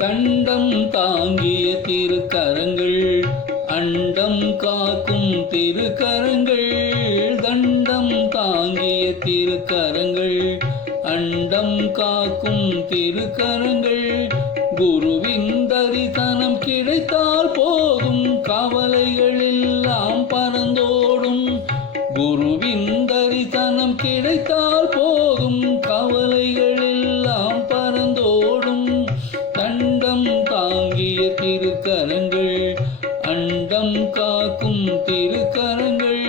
தண்டம் தாங்கிய திருக்கரங்கள், அண்டம் காக்கும் திருக்கரங்கள். தண்டம் தாங்கிய திருக்கரங்கள், அண்டம் காக்கும் திருக்கரங்கள். குருவின் தரிசனம் கிடைத்தால் போதும், கவலைகள் எல்லாம் பறந்தோடும். குருவின் தரிசனம் கிடைத்தால் போதும், கவலைகள் எல்லாம் பறந்தோடும். தண்டம் தாங்கிய திருக்கரங்கள், அண்டம் காக்கும் திருக்கரங்கள்.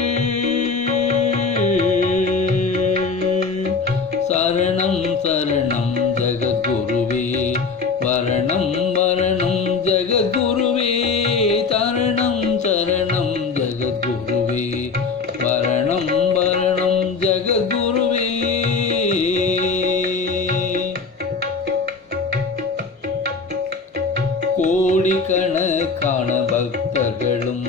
சரணம் சரணம் ஜெகத்குருவே, வரணம் வரணம் ஜெகத்குருவே. சரணம் சரணம் ஜெகத்குருவே, வரணம் வரணம் ஜெகத்குருவே. கோடிக்கணக்கான பக்தர்களும்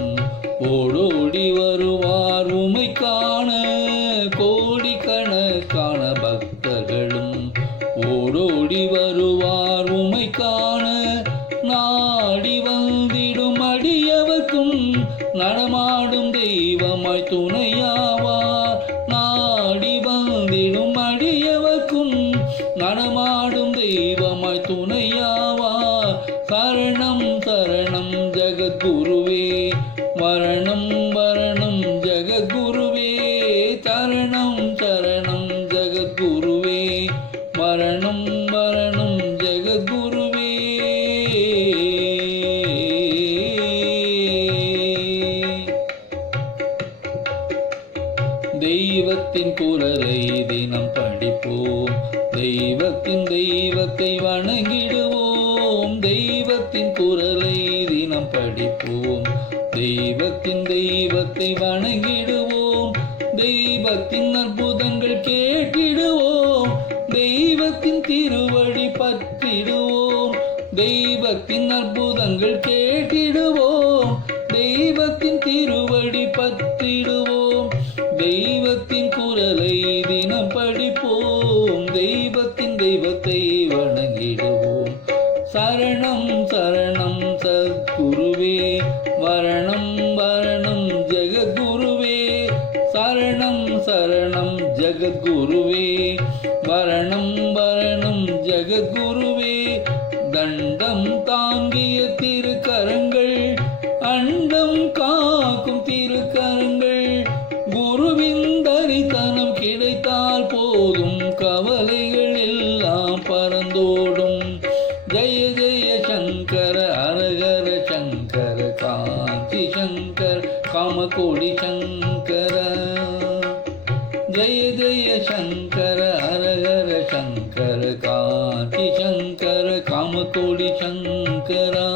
ஓடோடி வருவார் உமை காண. கோடிக்கணக்கான பக்தர்களும் ஓடோடி வருவார் உமை காண. நாடி வந்திடும் அடியவர்க்கும் நடமாடும் தெய்வமாய் துணையாவார். நாடி வந்திடும் அடியவர்க்கும் நடமாடும் தெய்வமாய் துணையாவார். சரணம் சரணம் ஜெகத்குருவே, வரணம் வரணம் ஜெகத்குருவே. சரணம் சரணம் ஜெகத்குருவே, வரணம் வரணம் ஜெகத்குருவே. தெய்வத்தின் குரலை தினம் படிப்போம், தெய்வத்தின் தெய்வத்தை வணங்கிடுவோம். தெய்வத்தின் குரலை தினம் படிப்போம், தெய்வத்தின் தெய்வத்தை வணங்கிடுவோம். தெய்வத்தின் அற்புதங்கள் கேட்டிடுவோம், தெய்வத்தின் திருவடி பற்றிடுவோம். தெய்வத்தின் அற்புதங்கள் கேட்டிடுவோம், தெய்வத்தின் திருவடி பற்றிடுவோம். தெய்வத்தின் குரலை தினம் படிப்போம், தெய்வத்தின் தெய்வத்தை வணங்கிடுவோம். சரணம் சரணம் சத்குருவே, வரணம் வரணம் ஜெகத்குருவே. சரணம் சரணம் ஜெகத்குருவே, வரணம் வரணம் ஜெகத்குருவே. தண்டம் தாங்கிய திருக்கரங்கள், அண்டம் காக்கும் திருக்கரங்கள். குருவின் தரிசனம் கிடைத்தால் போதும், கவலைகள் எல்லாம் பறந்தோடும். ஜெய ஜெய சங்கர ஹரஹர சங்கர, காஞ்சி சங்கர காமகோடி சங்கர. ஜெய ஜெய சங்கர ஹரஹர சங்கர, காஞ்சி சங்கர காமகோடி சங்கரா.